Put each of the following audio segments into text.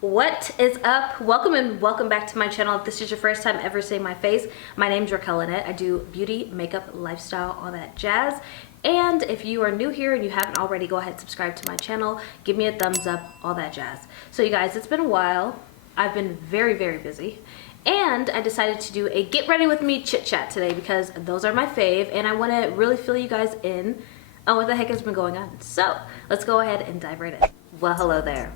What is up? Welcome and welcome back to my channel. If this is your first time ever seeing my face, my name is Raquelle Lynnette. I do beauty, makeup, lifestyle, all that jazz. And if you are new here and you haven't already, go ahead and subscribe to my channel. Give me a thumbs up, all that jazz. So you guys, it's been a while. I've been very, very busy. And I decided to do a get ready with me chit chat today because those are my fave and I want to really fill you guys in on what the heck has been going on. So let's go ahead and dive right in. Well, hello there.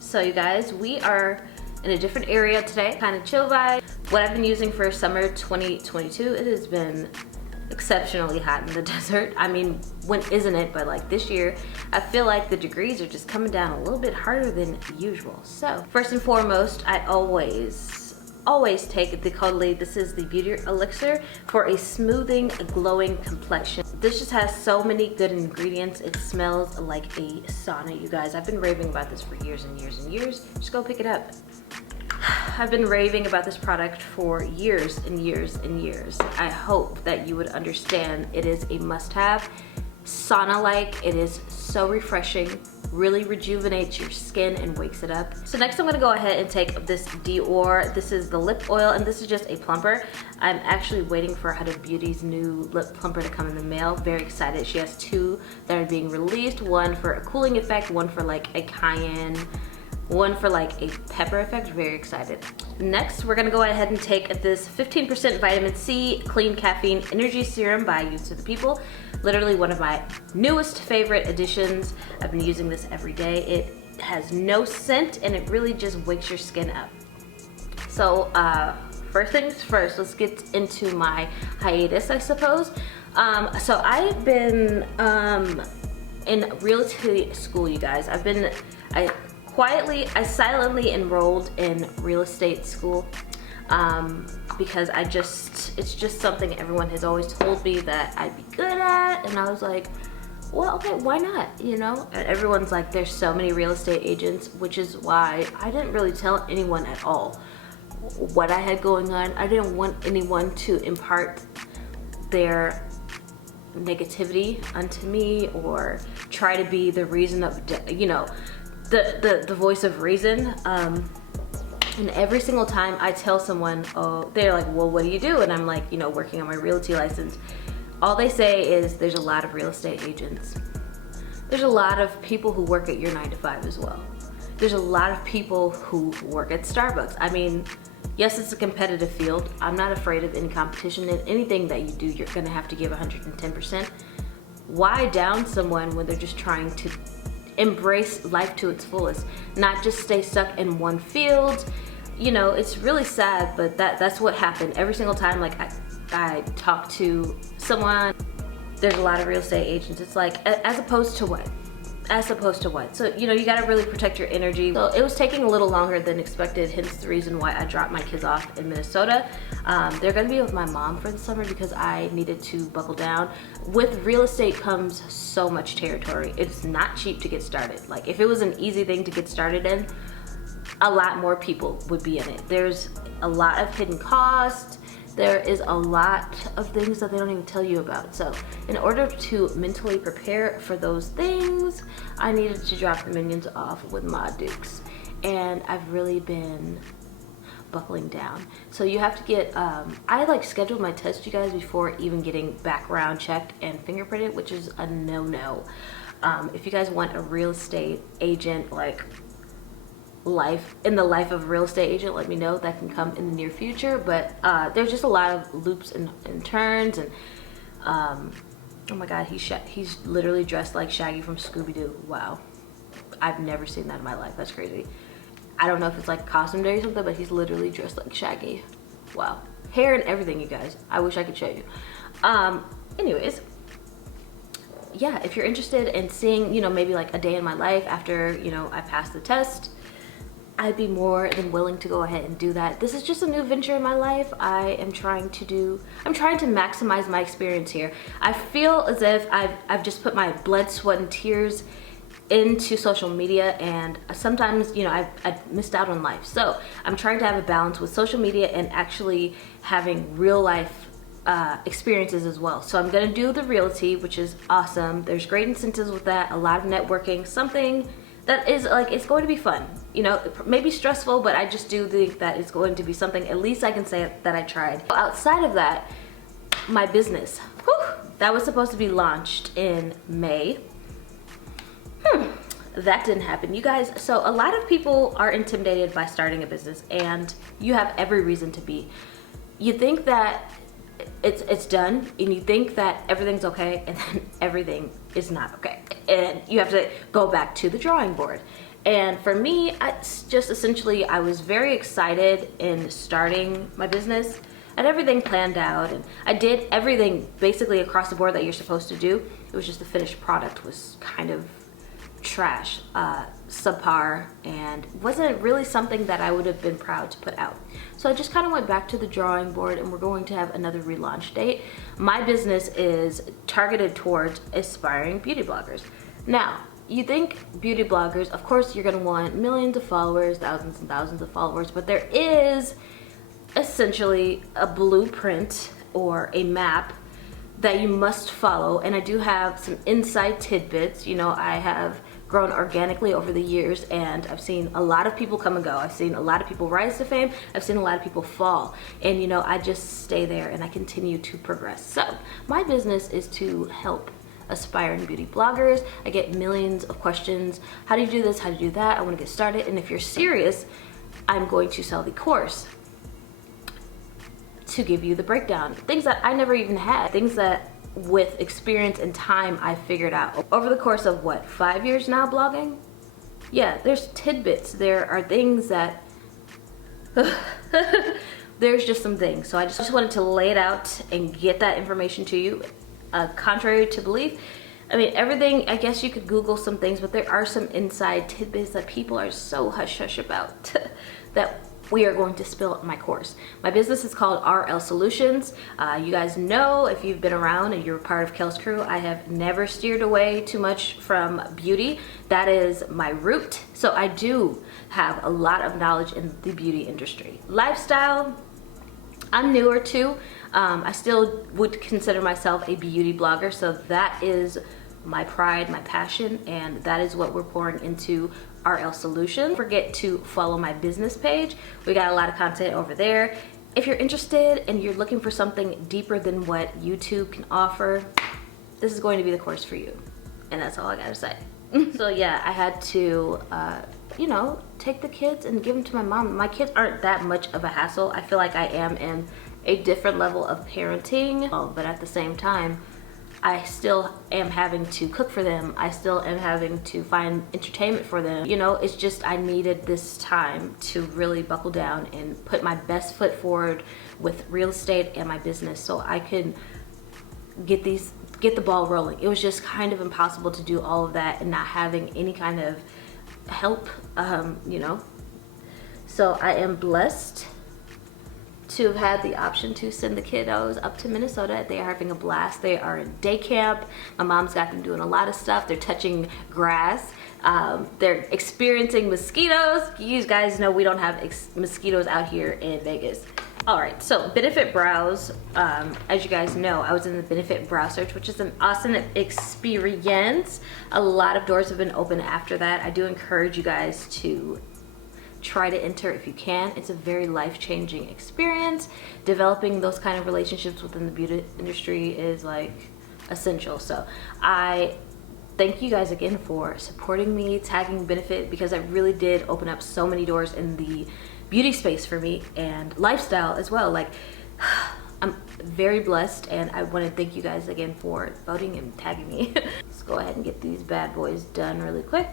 So you guys, we are in a different area today, kind of chill vibe. What I've been using for summer 2022, it has been exceptionally hot in the desert. I mean, when isn't it? But like this year, I feel like the degrees are just coming down a little bit harder than usual. So first and foremost, I always take the Raquellely. This is the beauty elixir for a smoothing, glowing complexion. This just has so many good ingredients. It smells like a sauna, you guys. I've been raving about this for years and years and years. Just go pick it up. I've been raving about this product for years and years and years. I hope that you would understand it is a must-have. Sauna-like, it is so refreshing, really rejuvenates your skin and wakes it up. So next I'm gonna go ahead and take this Dior. This is the lip oil and this is just a plumper. I'm actually waiting for Huda Beauty's new lip plumper to come in the mail. Very excited. She has two that are being released. One for a cooling effect, one for like a cayenne, one for like a pepper effect. Very excited. Next, we're gonna go ahead and take this 15% vitamin C clean caffeine energy serum by Use to the People. Literally one of my newest favorite additions. I've been using this every day. It has no scent and it really just wakes your skin up. So first things first, let's get into my hiatus, I suppose. So I've been in real estate school, you guys. I silently enrolled in real estate school because it's just something everyone has always told me that I'd be good at, and I was like, well, okay, why not, you know? And everyone's like, there's so many real estate agents, which is why I didn't really tell anyone at all what I had going on. I didn't want anyone to impart their negativity onto me or try to be the reason of, you know, the voice of reason. And every single time I tell someone, oh, they're like, well, what do you do? And I'm like, you know, working on my realty license. All they say is there's a lot of real estate agents. There's a lot of people who work at your 9 to 5 as well. There's a lot of people who work at Starbucks. I mean, yes, it's a competitive field. I'm not afraid of any competition, and anything that you do, you're gonna have to give 110%. Why down someone when they're just trying to embrace life to its fullest, not just stay stuck in one field? You know, it's really sad, but that's what happened every single time. Like I talk to someone, there's a lot of real estate agents. It's like, as opposed to what? As opposed to what? So, you know, you gotta really protect your energy. So it was taking a little longer than expected, hence the reason why I dropped my kids off in Minnesota. They're gonna be with my mom for the summer because I needed to buckle down. With real estate comes so much territory. It's not cheap to get started. Like, if it was an easy thing to get started in, a lot more people would be in it. There's a lot of hidden costs. There is a lot of things that they don't even tell you about. So in order to mentally prepare for those things, I needed to drop the minions off with my dukes. And I've really been buckling down. So you have to get, I like scheduled my test, you guys, before even getting background checked and fingerprinted, which is a no-no. If you guys want a real estate agent, like in the life of a real estate agent, let me know. That can come in the near future. But there's just a lot of loops and turns, and oh my god, he's literally dressed like Shaggy from Scooby-Doo. Wow, I've never seen that in my life. That's crazy. I don't know if it's like costume day or something, but he's literally dressed like Shaggy. Wow, hair and everything, you guys. I wish I could show you. Anyways, yeah, if you're interested in seeing, you know, maybe like a day in my life after, you know, I passed the test, I'd be more than willing to go ahead and do that. This is just a new venture in my life. I'm trying to maximize my experience here. I feel as if I've just put my blood, sweat, and tears into social media, and sometimes, you know, I've missed out on life. So I'm trying to have a balance with social media and actually having real life experiences as well. So I'm gonna do the realty, which is awesome. There's great incentives with that, a lot of networking, something that is like, it's going to be fun. you know, maybe stressful, but I just do think that it's going to be something, at least I can say that I tried. Outside of that, my business, whew, that was supposed to be launched in May. That didn't happen, you guys. So a lot of people are intimidated by starting a business, and you have every reason to be. You think that it's done, and you think that everything's okay, and then everything is not okay, and you have to go back to the drawing board. And for me, it's just essentially, I was very excited in starting my business. I had everything planned out, and I did everything basically across the board that you're supposed to do. It was just the finished product was kind of trash, subpar, and wasn't really something that I would have been proud to put out. So I just kind of went back to the drawing board, and we're going to have another relaunch date. My business is targeted towards aspiring beauty bloggers. Now, you think beauty bloggers, of course you're gonna want millions of followers, thousands and thousands of followers, but there is essentially a blueprint or a map that you must follow, and I do have some inside tidbits. You know, I have grown organically over the years, and I've seen a lot of people come and go. I've seen a lot of people rise to fame. I've seen a lot of people fall, and you know, I just stay there and I continue to progress. So my business is to help aspiring beauty bloggers. I get millions of questions. How do you do this? How do you do that? I want to get started. And if you're serious, I'm going to sell the course to give you the breakdown. Things that I never even had. Things that with experience and time I figured out. Over the course of what, 5 years now blogging? Yeah, there's tidbits. There are things that, there's just some things. So I just wanted to lay it out and get that information to you. Contrary to belief, I mean, everything, I guess you could Google some things, but there are some inside tidbits that people are so hush-hush about that we are going to spill in my course. My business is called RL Solutions. You guys know, if you've been around and you're part of Quellz crew, I have never steered away too much from beauty. That is my root. So I do have a lot of knowledge in the beauty industry. Lifestyle, I'm newer to. I still would consider myself a beauty blogger, so that is my pride, my passion, and that is what we're pouring into RL Solutions. Don't forget to follow my business page. We got a lot of content over there. If you're interested and you're looking for something deeper than what YouTube can offer, this is going to be the course for you. And that's all I gotta say. So yeah, I had to, you know, take the kids and give them to my mom. My kids aren't that much of a hassle. I feel like I am in a different level of parenting, but at the same time, I still am having to cook for them. I still am having to find entertainment for them. You know, it's just I needed this time to really buckle down and put my best foot forward with real estate and my business so I could get the ball rolling. It was just kind of impossible to do all of that and not having any kind of help, you know. So I am blessed to have had the option to send the kiddos up to Minnesota. They are having a blast. They are in day camp. My mom's got them doing a lot of stuff. They're touching grass. They're experiencing mosquitoes. You guys know we don't have mosquitoes out here in Vegas. All right, so Benefit Brows, as you guys know, I was in the Benefit Brow Search, which is an awesome experience. A lot of doors have been open after that. I do encourage you guys to try to enter if you can. It's a very life-changing experience. Developing those kind of relationships within the beauty industry is like essential. So I thank you guys again for supporting me, tagging Benefit, because it really did open up so many doors in the beauty space for me and lifestyle as well. Like, I'm very blessed, and I want to thank you guys again for voting and tagging me. Let's go ahead and get these bad boys done really quick.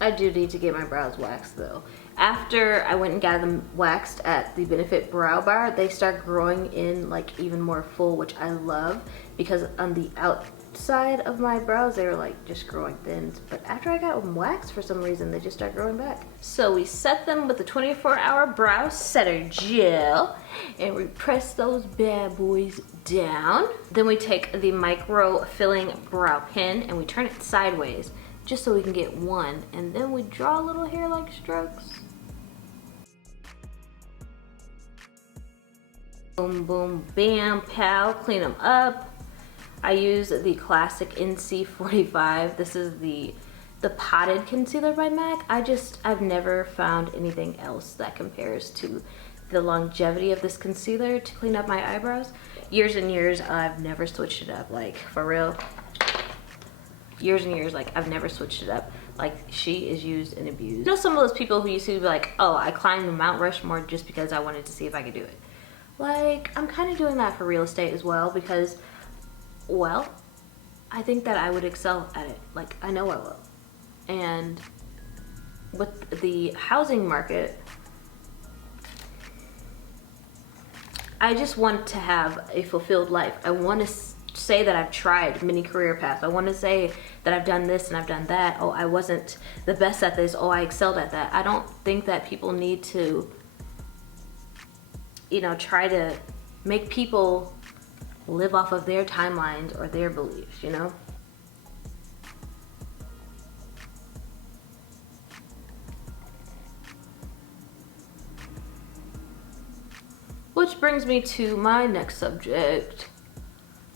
I do need to get my brows waxed though. After I went and got them waxed at the Benefit Brow Bar, they start growing in like even more full, which I love, because on the outside of my brows they were like just growing thin, but after I got them waxed, for some reason they just start growing back. So we set them with the 24-hour brow setter gel and we press those bad boys down. Then we take the micro filling brow pin and we turn it sideways just so we can get one, and then we draw little hair-like strokes. Boom, boom, bam, pow, clean them up. I use the classic NC45. This is the potted concealer by MAC. I've never found anything else that compares to the longevity of this concealer to clean up my eyebrows. Years and years, I've never switched it up, like for real. Years and years, like I've never switched it up. Like she is used and abused. You know, some of those people who used to be like, oh, I climbed Mount Rushmore just because I wanted to see if I could do it. Like, I'm kind of doing that for real estate as well because, well, I think that I would excel at it. Like, I know I will. And with the housing market, I just want to have a fulfilled life. I want to say that I've tried many career paths. I want to say that I've done this and I've done that. Oh, I wasn't the best at this. Oh, I excelled at that. I don't think that people need to, you know, try to make people live off of their timelines or their beliefs, you know? Which brings me to my next subject,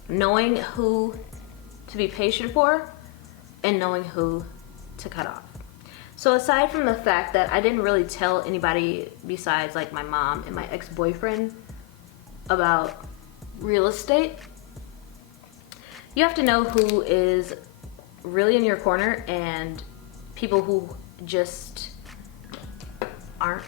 knowing who to be patient for and knowing who to cut off. So aside from the fact that I didn't really tell anybody besides like my mom and my ex-boyfriend about real estate, you have to know who is really in your corner and people who just aren't.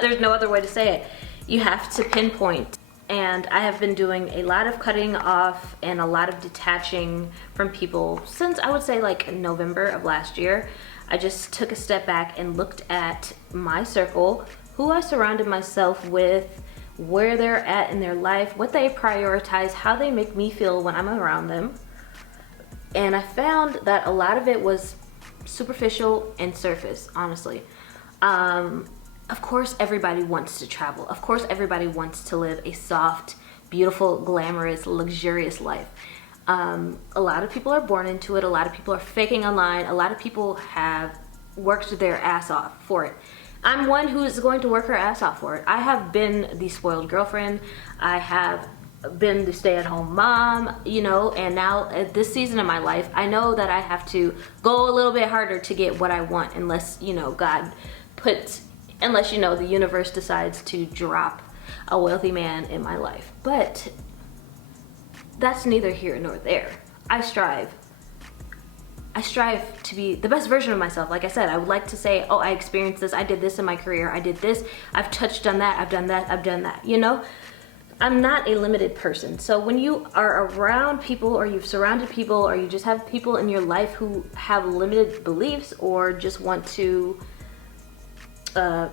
There's no other way to say it. You have to pinpoint. And I have been doing a lot of cutting off and a lot of detaching from people since I would say like November of last year. I just took a step back and looked at my circle, who I surrounded myself with, where they're at in their life, what they prioritize, how they make me feel when I'm around them. And I found that a lot of it was superficial and surface, honestly. Of course, everybody wants to travel. Of course, everybody wants to live a soft, beautiful, glamorous, luxurious life. A lot of people are born into it. A lot of people are faking online. A lot of people have worked their ass off for it. I'm one who is going to work her ass off for it. I have been the spoiled girlfriend. I have been the stay-at-home mom, you know, and now at this season of my life, I know that I have to go a little bit harder to get what I want unless, you know, unless, you know, the universe decides to drop a wealthy man in my life. But that's neither here nor there. I strive to be the best version of myself. Like I said, I would like to say, oh, I experienced this, I did this in my career, I did this, I've touched on that, I've done that, I've done that, you know? I'm not a limited person. So when you are around people or you've surrounded people or you just have people in your life who have limited beliefs or just want to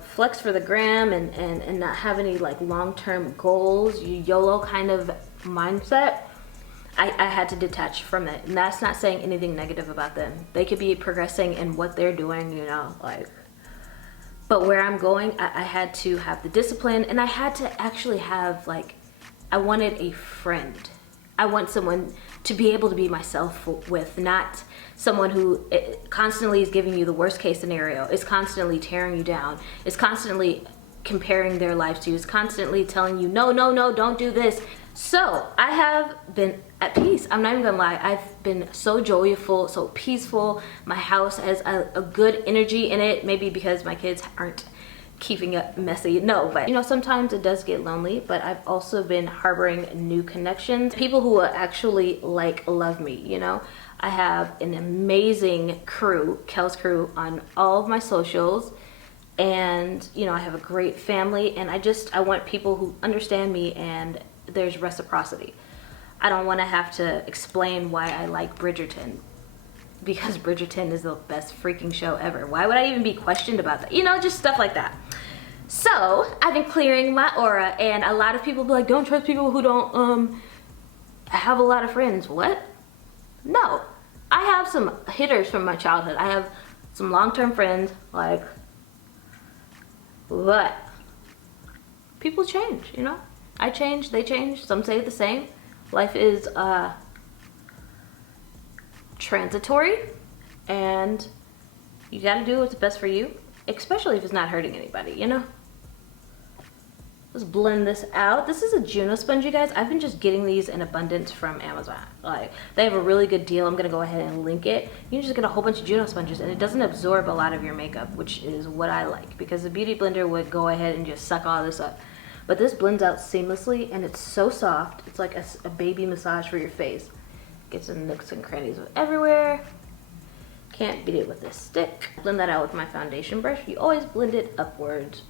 flex for the gram and not have any like long-term goals, YOLO kind of mindset, I had to detach from it. And that's not saying anything negative about them. They could be progressing in what they're doing, you know, like, but where I'm going, I had to have the discipline and I had to actually have like, I wanted a friend. I want someone to be able to be myself with, not someone who constantly is giving you the worst case scenario, is constantly tearing you down, is constantly comparing their lives to you, is constantly telling you, no, no, no, don't do this. So I have been at peace. I'm not even gonna lie. I've been so joyful, so peaceful. My house has a good energy in it, maybe because my kids aren't keeping it messy. No, but you know, sometimes it does get lonely, but I've also been harboring new connections, people who actually like love me, you know. I have an amazing crew, Quellz crew, on all of my socials, and you know, I have a great family, and I want people who understand me and there's reciprocity. I don't want to have to explain why I like Bridgerton, because Bridgerton is the best freaking show ever. Why would I even be questioned about that? You know, just stuff like that. So I've been clearing my aura, and a lot of people be like, don't trust people who don't have a lot of friends. What? No, I have some hitters from my childhood. I have some long-term friends, like, but people change, you know? I change, they change, some say the same. Life is transitory, and you gotta do what's best for you, especially if it's not hurting anybody, you know? Let's blend this out. This is a Juno sponge, you guys. I've been just getting these in abundance from Amazon. Like, they have a really good deal. I'm gonna go ahead and link it. You just get a whole bunch of Juno sponges, and it doesn't absorb a lot of your makeup, which is what I like, because the beauty blender would go ahead and just suck all this up. But this blends out seamlessly, and it's so soft. It's like a baby massage for your face. Gets in nooks and crannies of everywhere. Can't beat it with this stick. Blend that out with my foundation brush. You always blend it upwards.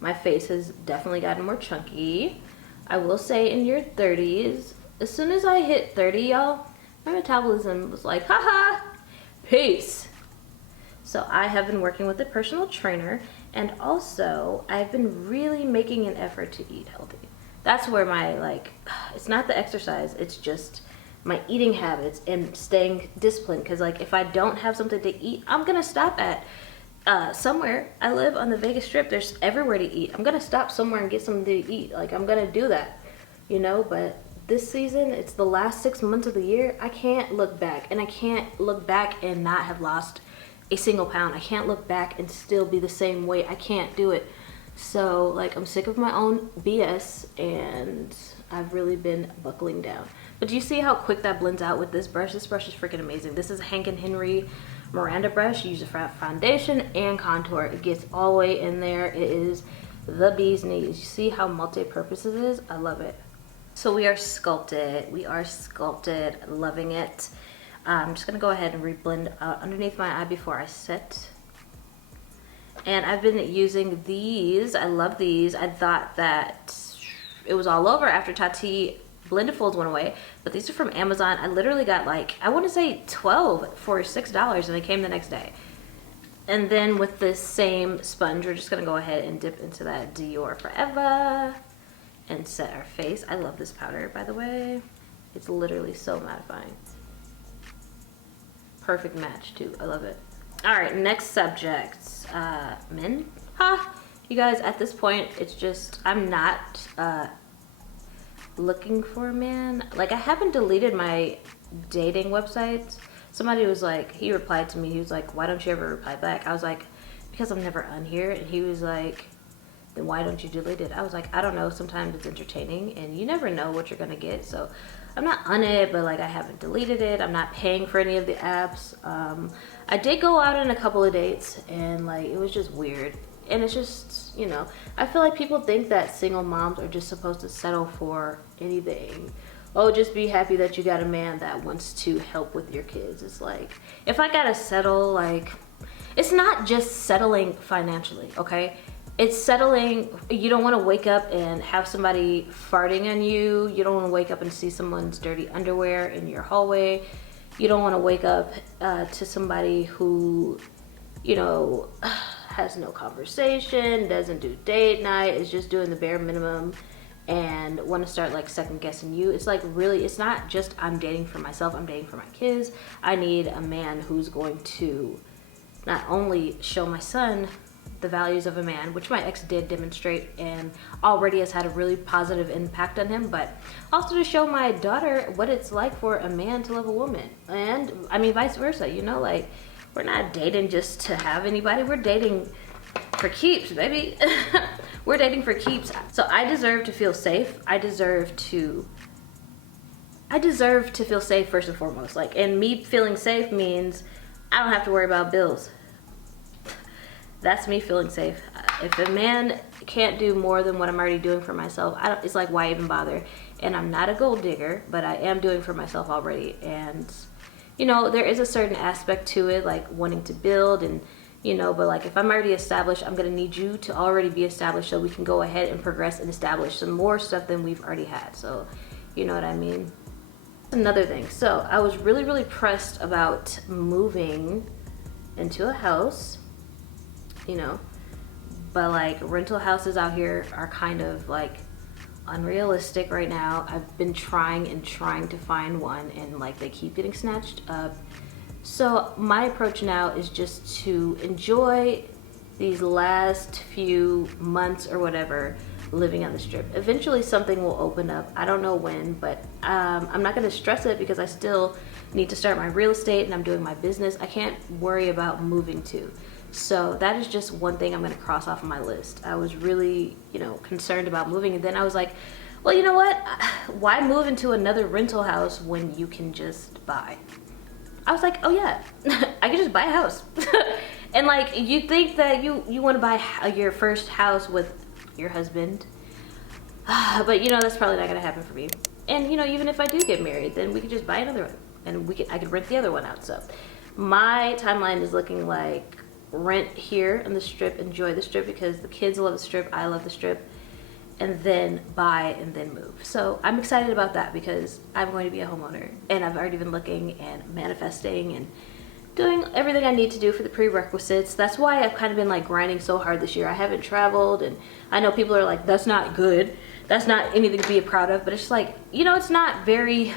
My face has definitely gotten more chunky. I will say, in your 30s, as soon as I hit 30, y'all, my metabolism was like, haha, peace. So I have been working with a personal trainer, and also I've been really making an effort to eat healthy. That's where my, like, it's not the exercise, it's just my eating habits and staying disciplined. Because, like, if I don't have something to eat, I'm gonna stop at somewhere. I live on the Vegas Strip. There's everywhere to eat. I'm gonna stop somewhere and get something to eat. Like, I'm gonna do that, you know. But this season, it's the last 6 months of the year. I can't look back, and I can't look back and not have lost a single pound. I can't look back and still be the same weight. I can't do it. So, like, I'm sick of my own BS, and I've really been buckling down. But do you see how quick that blends out with this brush? This brush is freaking amazing. This is Hank & Henry Miranda brush. You use it for foundation and contour. It gets all the way in there. It is the bee's knees. You see how multi-purpose it is? I love it. So we are sculpted. We are sculpted. Loving it. I'm just gonna go ahead and reblend out underneath my eye before I sit. And I've been using these. I love these. I thought that it was all over after Tati Blended Folds went away, but these are from Amazon. I literally got, like, I want to say 12 for $6, and they came the next day. And then with this same sponge, we're just gonna go ahead and dip into that Dior Forever and set our face. I love this powder, by the way. It's literally so mattifying. Perfect match too. I love it. All right, next subject. Men. You guys, at this point, it's just, I'm not looking for a man. Like, I haven't deleted my dating websites. Somebody was like, he replied to me, he was like, why don't you ever reply back? I was like, because I'm never on here. And he was like, then why don't you delete it? I was like, I don't know, sometimes it's entertaining and you never know what you're gonna get. So I'm not on it, but, like, I haven't deleted it. I'm not paying for any of the apps. I did go out on a couple of dates, and, like, it was just weird. And it's just, you know, I feel like people think that single moms are just supposed to settle for anything. Oh, just be happy that you got a man that wants to help with your kids. It's like, if I gotta settle, like, it's not just settling financially, okay? It's settling, you don't want to wake up and have somebody farting on you. You don't want to wake up and see someone's dirty underwear in your hallway. You don't want to wake up to somebody who, you know, has no conversation, doesn't do date night, is just doing the bare minimum and want to start, like, second guessing you. It's like, really, it's not just I'm dating for myself, I'm dating for my kids. I need a man who's going to not only show my son the values of a man, which my ex did demonstrate and already has had a really positive impact on him, but also to show my daughter what it's like for a man to love a woman. And I mean, vice versa, you know, like, we're not dating just to have anybody, we're dating for keeps, baby. We're dating for keeps. So I deserve to feel safe. I deserve to feel safe first and foremost. Like, and me feeling safe means I don't have to worry about bills. That's me feeling safe. If a man can't do more than what I'm already doing for myself, it's like, why even bother? And I'm not a gold digger, but I am doing for myself already. And, you know, there is a certain aspect to it, like wanting to build and, you know, but, like, if I'm already established, I'm gonna need you to already be established so we can go ahead and progress and establish some more stuff than we've already had. So, you know what I mean? Another thing, so I was really, really pressed about moving into a house, you know, but, like, rental houses out here are kind of, like, unrealistic right now. I've been trying to find one, and, like, they keep getting snatched up. So my approach now is just to enjoy these last few months or whatever living on the Strip. Eventually something will open up. I don't know when, but I'm not going to stress it because I still need to start my real estate and I'm doing my business. I can't worry about moving to. So that is just one thing I'm gonna cross off of my list. I was really, you know, concerned about moving, and then I was like, well, you know what? Why move into another rental house when you can just buy? I was like, oh yeah, I can just buy a house. And like, you think that you want to buy your first house with your husband, but you know, that's probably not gonna happen for me. And you know, even if I do get married, then we could just buy another one, and I could rent the other one out. So my timeline is looking like rent here in the Strip, enjoy the Strip because the kids love the Strip, I love the Strip, and then buy and then move. So I'm excited about that because I'm going to be a homeowner, and I've already been looking and manifesting and doing everything I need to do for the prerequisites. That's why I've kind of been like grinding so hard this year. I haven't traveled, and I know people are like, that's not good, that's not anything to be proud of, but it's like, you know, it's not very,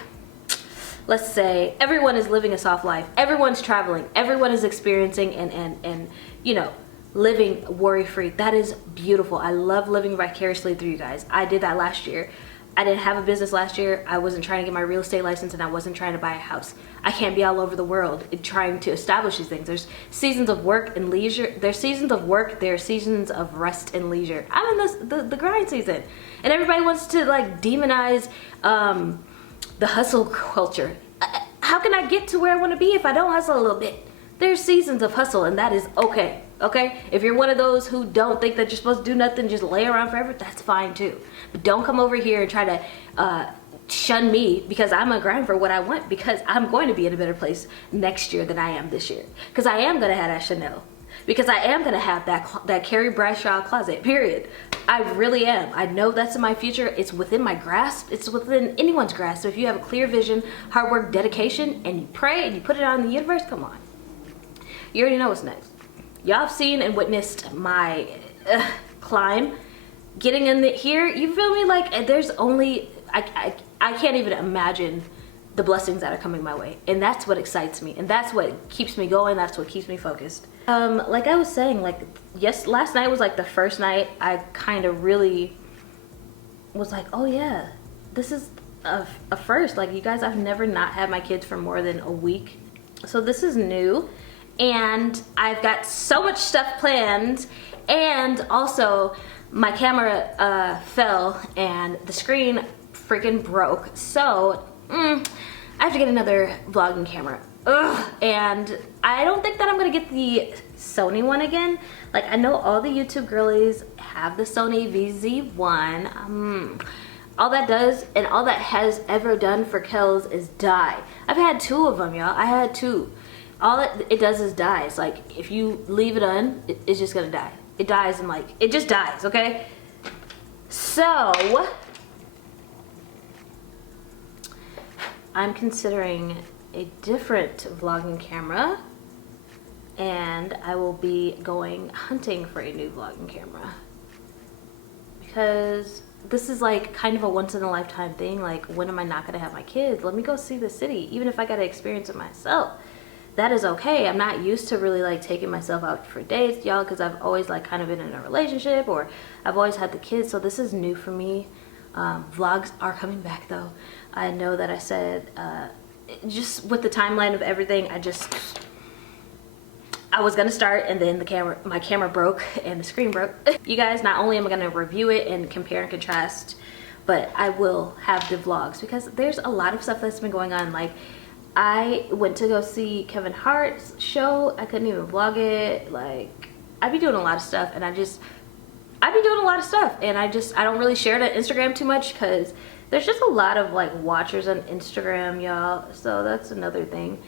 let's say everyone is living a soft life, everyone's traveling, everyone is experiencing and you know, living worry-free. That is beautiful. I love living vicariously through you guys. I did that last year. I didn't have a business last year. I wasn't trying to get my real estate license, and I wasn't trying to buy a house. I can't be all over the world trying to establish these things. There's seasons of work and leisure. There's seasons of work. There's seasons of rest and leisure. I'm in the grind season, and everybody wants to like demonize the hustle culture. How can I get to where I want to be if I don't hustle a little bit? There's seasons of hustle, and that is okay. Okay, if you're one of those who don't think that you're supposed to do nothing, just lay around forever, that's fine too. But don't come over here and try to shun me because I'm gonna grind for what I want, because I'm going to be in a better place next year than I am this year. Because I am gonna have that Chanel. Because I am gonna have that Carrie Bradshaw closet, period. I really am. I know that's in my future. It's within my grasp. It's within anyone's grasp. So if you have a clear vision, hard work, dedication, and you pray and you put it out in the universe, come on. You already know what's next. Y'all have seen and witnessed my climb. Getting in here, you feel me? Like there's only, I can't even imagine the blessings that are coming my way. And that's what excites me. And that's what keeps me going. That's what keeps me focused. Like I was saying, like, yes, last night was like the first night I kind of really was like, oh yeah, this is a first. Like, you guys, I've never not had my kids for more than a week. So this is new. And I've got so much stuff planned, and also my camera fell and the screen freaking broke, so I have to get another vlogging camera. And I don't think that I'm gonna get the Sony one again. Like, I know all the YouTube girlies have the Sony VZ1. All that does, and all that has ever done for Quellz, is die. I've had 2 of them, y'all. I had 2. All it does is dies. Like, if you leave it on, it's just gonna die. It dies and like, it just dies, okay? So, I'm considering a different vlogging camera, and I will be going hunting for a new vlogging camera. Because this is like kind of a once in a lifetime thing. Like, when am I not gonna have my kids? Let me go see the city, even if I gotta experience it myself. That is okay. I'm not used to really like taking myself out for dates, y'all, because I've always like kind of been in a relationship, or I've always had the kids, so this is new for me. Vlogs are coming back though. I know that I said, just with the timeline of everything, I was gonna start, and then my camera broke and the screen broke. You guys, not only am I gonna review it and compare and contrast, but I will have the vlogs, because there's a lot of stuff that's been going on. Like, I went to go see Kevin Hart's show. I couldn't even vlog it. Like, I be doing a lot of stuff, and I be doing a lot of stuff, and I don't really share it on Instagram too much, because there's just a lot of like watchers on Instagram, y'all. So that's another thing.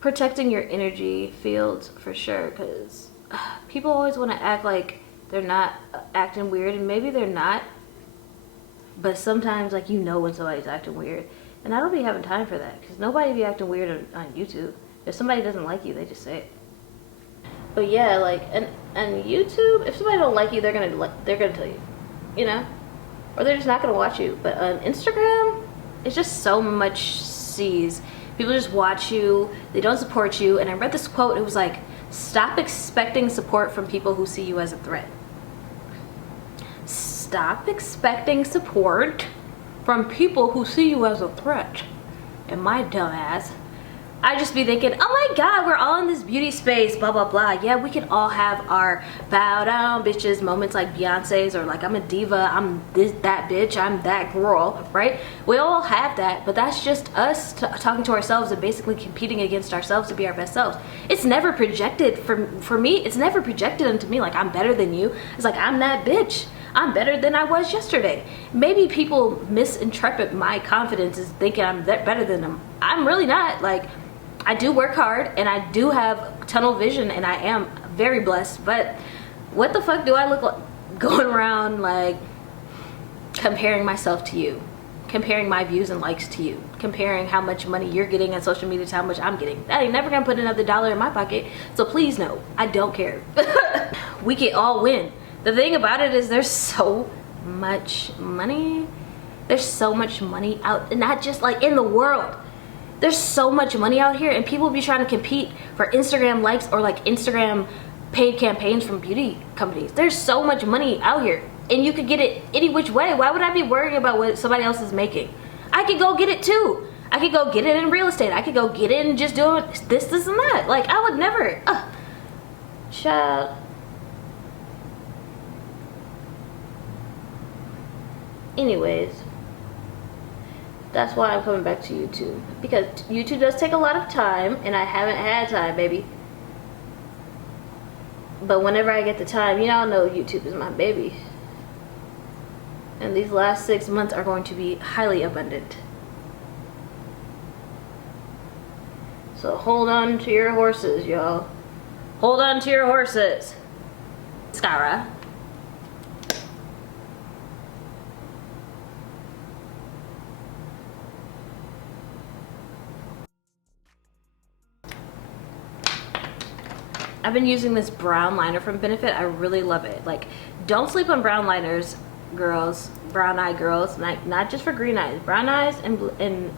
Protecting your energy fields for sure, because people always want to act like they're not acting weird, and maybe they're not, but sometimes, like, you know when somebody's acting weird. And I don't be having time for that, because nobody be acting weird on YouTube. If somebody doesn't like you, they just say it. But yeah, like, and YouTube, if somebody don't like you, they're gonna tell you, you know, or they're just not gonna watch you. But on Instagram, it's just so much sees. People just watch you, they don't support you. And I read this quote, it was like, stop expecting support from people who see you as a threat. Stop expecting support from people who see you as a threat. And my dumb ass I just be thinking, oh my god, we're all in this beauty space, blah blah blah. Yeah, we can all have our bow down bitches moments like Beyonce's, or like I'm a diva, I'm that bitch, I'm that girl, right? We all have that, but that's just us talking to ourselves and basically competing against ourselves to be our best selves. It's never projected for me. It's never projected onto me like I'm better than you. It's like I'm that bitch. I'm better than I was yesterday. Maybe people misinterpret my confidence as thinking I'm better than them. I'm really not. Like, I do work hard and I do have tunnel vision and I am very blessed, but what the fuck do I look like going around like comparing myself to you, comparing my views and likes to you, comparing how much money you're getting on social media to how much I'm getting? That ain't never gonna put another dollar in my pocket, so please no, I don't care. We can all win. The thing about it is there's so much money. There's so much money out, and not just like in the world. There's so much money out here, and people be trying to compete for Instagram likes or like Instagram paid campaigns from beauty companies. There's so much money out here, and you could get it any which way. Why would I be worrying about what somebody else is making? I could go get it too. I could go get it in real estate. I could go get it and just doing this and that. Like, I would never. Child. Anyways, that's why I'm coming back to YouTube, because YouTube does take a lot of time and I haven't had time, baby. But whenever I get the time, y'all know YouTube is my baby. And these last 6 months are going to be highly abundant. So hold on to your horses, y'all. Hold on to your horses. Mascara. I've been using this brown liner from Benefit. I really love it. Like, don't sleep on brown liners, girls, brown eye girls. Not just for green eyes. Brown eyes and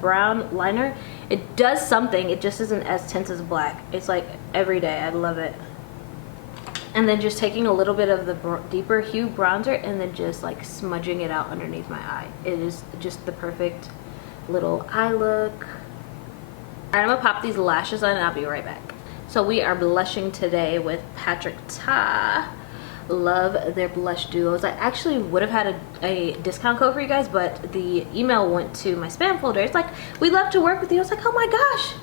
brown liner, it does something. It just isn't as tense as black. It's like every day. I love it. And then just taking a little bit of the deeper hue bronzer and then just like smudging it out underneath my eye. It is just the perfect little eye look. Alright, I'm gonna pop these lashes on and I'll be right back. So we are blushing today with Patrick Ta. Love their blush duos. I actually would have had a discount code for you guys, but the email went to my spam folder. It's like, we love to work with you. I was like, oh my gosh.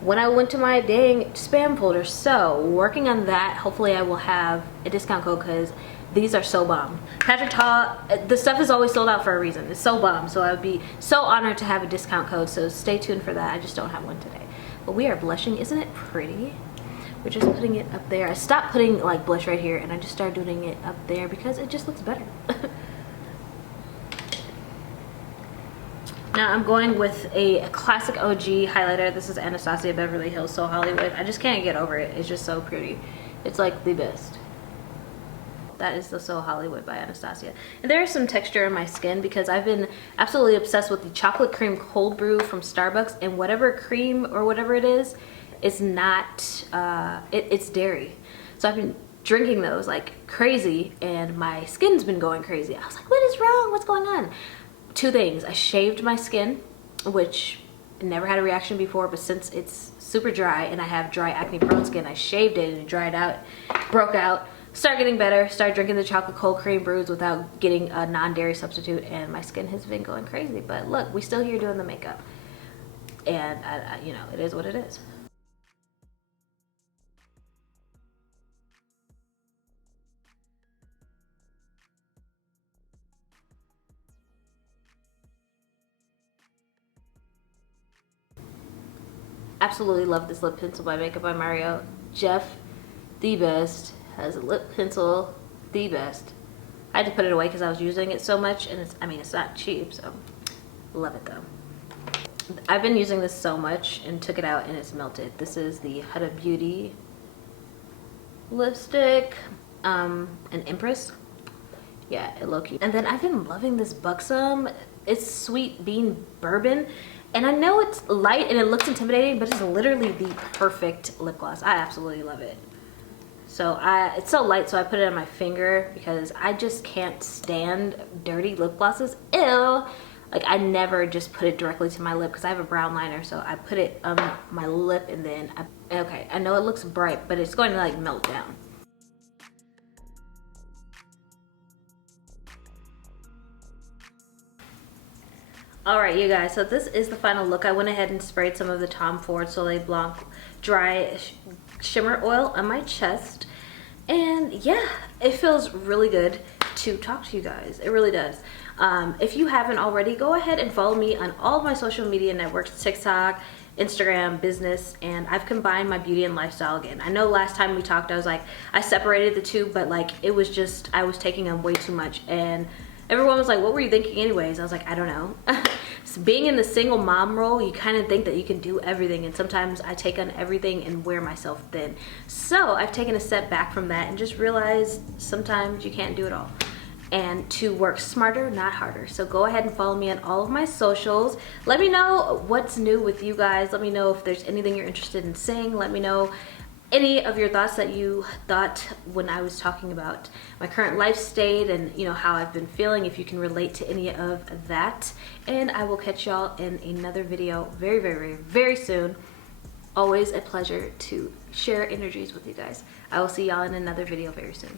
When I went to my dang spam folder. So working on that, hopefully I will have a discount code because these are so bomb. Patrick Ta, the stuff is always sold out for a reason. It's so bomb. So I would be so honored to have a discount code. So stay tuned for that. I just don't have one today. But we are blushing. Isn't it pretty? We're just putting it up there. I stopped putting like blush right here and I just started doing it up there because it just looks better. Now I'm going with a classic OG highlighter. This is Anastasia Beverly Hills So Hollywood. I just can't get over it. It's just so pretty. It's like the best. That is the So Hollywood by Anastasia. And there is some texture in my skin because I've been absolutely obsessed with the chocolate cream cold brew from Starbucks, and whatever cream or whatever it is, it's not, it's dairy. So I've been drinking those like crazy and my skin's been going crazy. I was like, what is wrong? What's going on? Two things. I shaved my skin, which never had a reaction before, but since it's super dry and I have dry acne prone skin, I shaved it and it dried out, broke out, started getting better, started drinking the chocolate cold cream brews without getting a non-dairy substitute, and my skin has been going crazy. But look, we still here doing the makeup. And you know, it is what it is. Absolutely love this lip pencil by Makeup by Mario. Jeff, the best, has a lip pencil, the best. I had to put it away because I was using it so much, and it's, I mean, it's not cheap, so love it though. I've been using this so much and took it out and it's melted. This is the Huda Beauty lipstick, an Empress. Yeah, it low key. And then I've been loving this Buxom. It's sweet bean bourbon. And I know it's light and it looks intimidating, but it's literally the perfect lip gloss. I absolutely love it. So it's so light, so I put it on my finger because I just can't stand dirty lip glosses. Ew. Like I never just put it directly to my lip because I have a brown liner, so I put it on my lip and then okay, I know it looks bright, but it's going to like melt down. Alright you guys, so this is the final look. I went ahead and sprayed some of the Tom Ford Soleil Blanc dry shimmer oil on my chest. And yeah, it feels really good to talk to you guys. It really does. If you haven't already, go ahead and follow me on all of my social media networks, TikTok, Instagram, business, and I've combined my beauty and lifestyle again. I know last time we talked, I was like, I separated the two, but like it was just, I was taking on way too much, and everyone was like, what were you thinking anyways? I was like, I don't know. So being in the single mom role, you kind of think that you can do everything, and sometimes I take on everything and wear myself thin. So I've taken a step back from that and just realized sometimes you can't do it all, and to work smarter, not harder. So go ahead and follow me on all of my socials. Let me know what's new with you guys. Let me know if there's anything you're interested in seeing. Let me know any of your thoughts that you thought when I was talking about my current life state and you know how I've been feeling, if you can relate to any of that. And I will catch y'all in another video very, very, very soon. Always a pleasure to share energies with you guys. I will see y'all in another video very soon.